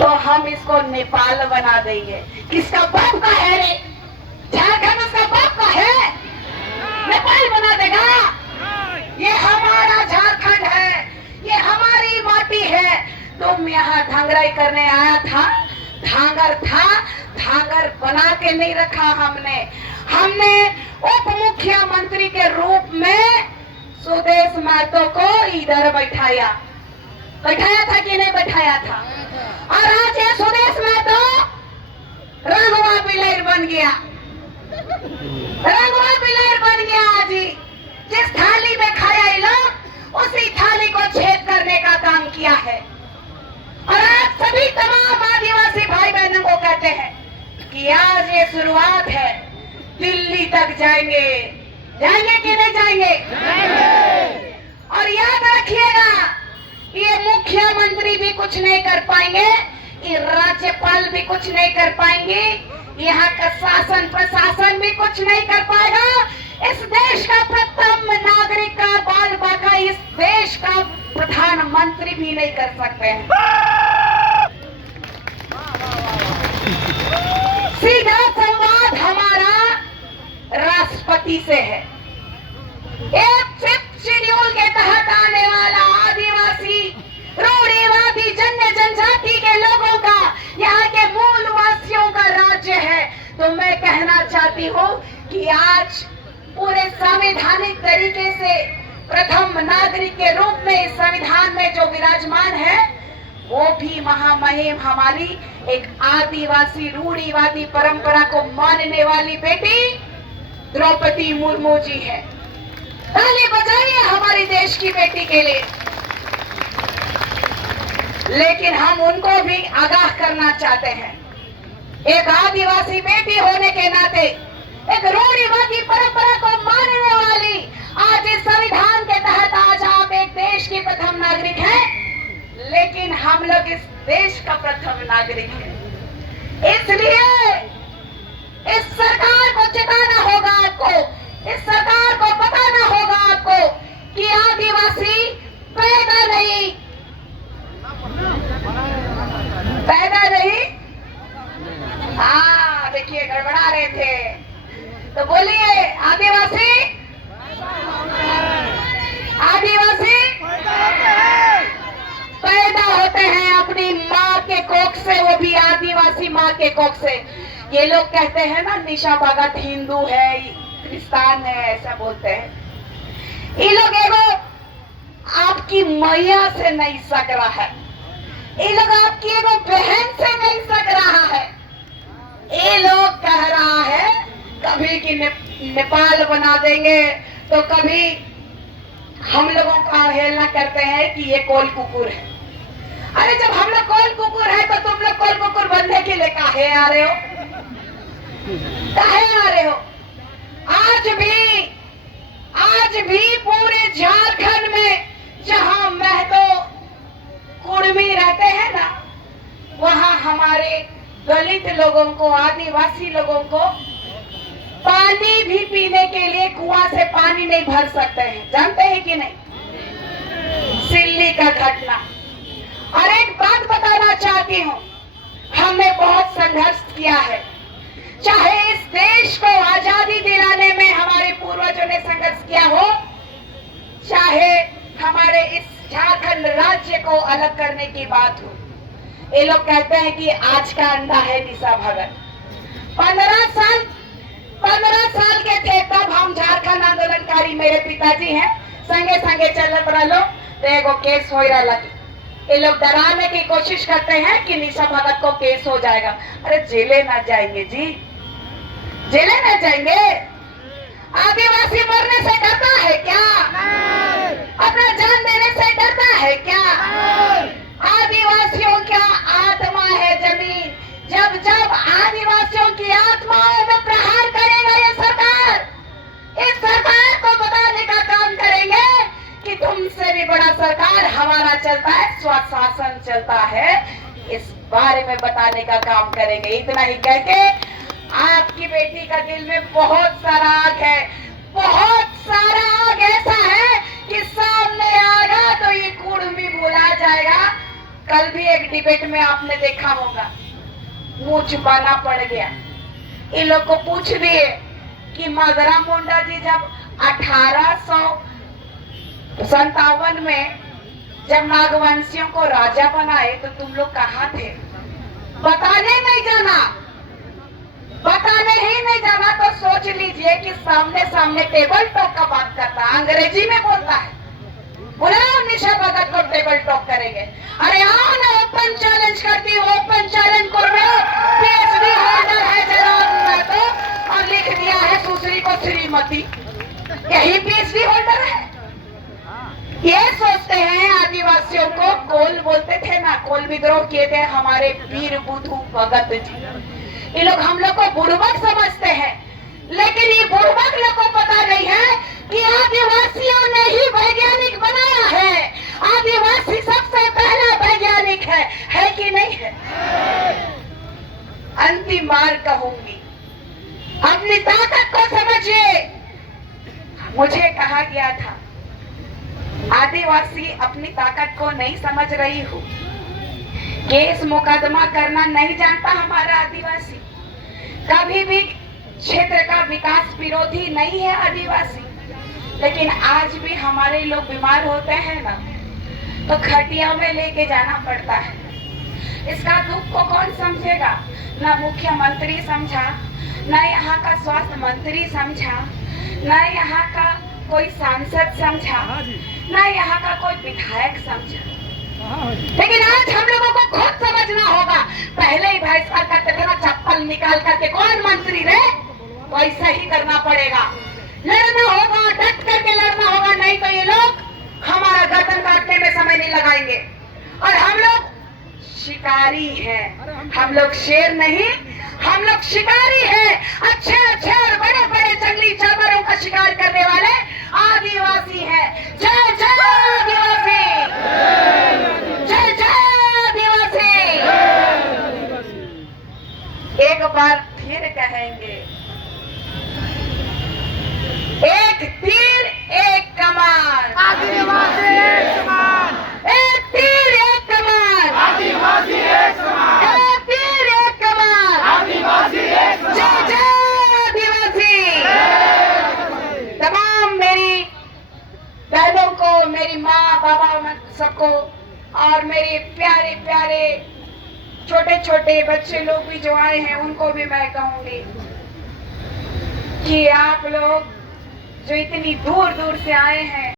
तो हम इसको नेपाल बना देंगे। किसका बाप का है रे? झारखंड उसका बाप का है, नेपाल बना देगा। ये हमारा झारखंड है, ये हमारी माटी है। तुम यहाँ धांगराई करने आया था, धांगर था, धांगर बना के नहीं रखा हमने उप मुख्यमंत्री के रूप में सुदेश महतो को इधर बैठाया था कि नहीं बैठाया था? और आज ये सुदेश महतो रंगवा बिलैर बन गया, रंगवा बिलैर बन गया। आज ही जिस थाली में खाया ये लोग, उसी थाली को छेद करने का काम किया है। और आज सभी तमाम आदिवासी भाई बहनों को कहते हैं कि आज ये शुरुआत है, दिल्ली तक जाएंगे कि नहीं जाएंगे? और याद रखिएगा, ये मुख्यमंत्री भी कुछ नहीं कर पाएंगे, ये राज्यपाल भी कुछ नहीं कर पाएंगे, यहाँ का शासन प्रशासन भी कुछ नहीं कर पाएगा। इस देश का प्रथम नागरिक का बाल बाका इस देश का प्रधानमंत्री भी नहीं कर सकते हैं। सीधा संवाद हमारा राष्ट्रपति से है। एक फिफ्थ शेड्यूल के तहत आने वाला आदिवासी, रूढ़िवादी, जनजाति के लोगों का, यहाँ के मूल वासियों का राज्य है। तो मैं कहना चाहती हूँ कि आज पूरे संवैधानिक तरीके से प्रथम नागरिक के रूप में इस संविधान में जो विराजमान है, वो भी महामहिम हमारी एक आदिवासी रूढ़िवादी परंपरा को मानने वाली बेटी द्रौपदी मुर्मू जी है। ताली बजाइए हमारी देश की बेटी के लिए। लेकिन हम उनको भी आगाह करना चाहते हैं, एक आदिवासी बेटी होने के नाते, एक रूढ़िवादी परंपरा को मानने वाली, आज इस संविधान के तहत आज आप एक देश के प्रथम नागरिक हैं, लेकिन हम लोग इस देश का प्रथम नागरिक है। इसलिए इस सरकार को चेताना होगा आपको, इस सरकार को बताना होगा आपको कि आदिवासी पैदा नहीं, हाँ देखिए गड़बड़ा रहे थे, तो बोलिए आदिवासी पैदा होते हैं अपनी माँ के कोख से, वो भी आदिवासी माँ के कोख से। ये लोग कहते हैं ना निशा भगत हिंदू है, क्रिस्तान है, ऐसा बोलते हैं। ये लोग एगो आपकी मैया से नहीं सक रहा है, ये लोग आपकी एगो बहन से नहीं सक रहा है। ये लोग कह रहा है कभी कि नेपाल बना देंगे, तो कभी हम लोगों का अवहेलना करते हैं कि ये कोल कुकुर है। अरे जब हम लोग कोल कुकुर है तो तुम लोग कोल कुकुर बनने के लिए काहे आ रहे हो? आज भी पूरे झारखंड में जहां महतो कुर्मी रहते हैं ना, वहां हमारे दलित लोगों को, आदिवासी लोगों को पानी भी पीने के लिए कुआं से पानी नहीं भर सकते हैं, जानते हैं कि नहीं? सिल्ली का घटना। और एक बात बताना चाहती हूँ, हमने बहुत संघर्ष किया है, चाहे इस देश को आजादी दिलाने में हमारे पूर्वजों ने संघर्ष किया हो, चाहे हमारे इस झारखंड राज्य को अलग करने की बात हो। ये लोग कहते हैं कि आज का अंडा है निशा भगत। 15 साल के थे तब हम झारखंड आंदोलनकारी, मेरे पिताजी हैं, संगे संगे चलत रहो तो एगो केस हो रहा लगी। ये लोग डराने की कोशिश करते हैं कि निशा भगत को केस हो जाएगा। अरे जेले ना जाएंगे जी, जेले ना जाएंगे। आदिवासी मरने से डरता है क्या? अपना जान देने से डरता है क्या? आदिवासियों का आत्मा है जमीन। जब जब आदिवासियों की आत्माओं में प्रहार करेगा ये सरकार, इस सरकार को बताने का काम करेंगे कि तुमसे भी बड़ा सरकार हमारा चलता है, स्वशासन चलता है, इस बारे में बताने का काम करेंगे। इतना ही कह के आपकी बेटी का दिल में बहुत सारा आग है, बहुत सारा आग ऐसा है कि सामने आएगा तो ये कुर्मी भुला जाएगा, कल भी एक डिबेट में आपने देखा होगा, मुंह छुपाना पड़ गया। इन लोग को पूछ दिए कि मदरा मुंडा जी जब 1857 में जब नागवंशियों को राजा बनाए तो तुम लोग कहाँ थे? बताने नहीं जाना, बताने ही नहीं जाना। तो सोच लीजिए कि सामने सामने टेबल टॉक का बात करता है, अंग्रेजी में बोलता है। बुलाओ निशा भगत को, टेबल टॉक करेंगे। अरे आओ ना, ओपन चैलेंज करती हूँ, ओपन चैलेंज को। पीएचडी होल्डर है जनाब मैं तो, और लिख दिया है सुश्री को श्रीमती। यही पीएचडी होल्डर है। ये सोचते हैं आदिवासियों को कोल बोलते थे ना, कोल विद्रोह किए थे हमारे वीर बुद्धू भगत जी। ये लोग हम लोग को बुड़बक समझते हैं, लेकिन ये बुड़बक लोग को पता नहीं है कि आदिवासियों ने ही वैज्ञानिक बनाया है। आदिवासी सबसे पहला वैज्ञानिक है कि नहीं है? अंतिम बार कहूंगी, अपनी ताकत को समझिए। मुझे कहा गया था आदिवासी अपनी ताकत को नहीं समझ रही हो, केस मुकदमा करना नहीं जानता हमारा आदिवासी, कभी भी क्षेत्र का विकास विरोधी नहीं है आदिवासी। लेकिन आज भी हमारे लोग बीमार होते हैं ना, तो खटिया में लेके जाना पड़ता है। इसका दुख को कौन समझेगा? ना मुख्यमंत्री समझा, ना यहाँ का स्वास्थ्य मंत्री समझा, ना यहाँ का कोई सांसद समझा, ना यहाँ का कोई विधायक समझा। लेकिन आज हम लोगों को खुद समझना होगा। पहले ही बहिष्कार करते थे ना, चप्पल निकाल करके कौन मंत्री रहे, वैसा ही करना पड़ेगा। लड़ना होगा, डट करके लड़ना होगा, नहीं तो ये लोग हमारा गर्दन काटने में समय नहीं लगाएंगे। और हम लोग शिकारी हैं, हम लोग शेर नहीं, हम लोग शिकारी हैं। अच्छे अच्छे और बड़े बड़े जंगली जानवरों का शिकार करने वाले आदिवासी हैं। जय जय आदिवासी, जय जय आदिवासी। एक बार फिर कहेंगे, एक तीर एक कमान, आदिवासी एक समान, एक तीर एक कमान, आदिवासी एक समान, एक तीर एक कमान, आदिवासी एक जय समान। जय आदिवासी। तमाम मेरी बहनों को, मेरी माँ बाबा सबको, और मेरे प्यारे प्यारे छोटे छोटे बच्चे लोग भी जो आए हैं उनको भी मैं कहूंगी कि आप लोग जो इतनी दूर दूर से आए हैं,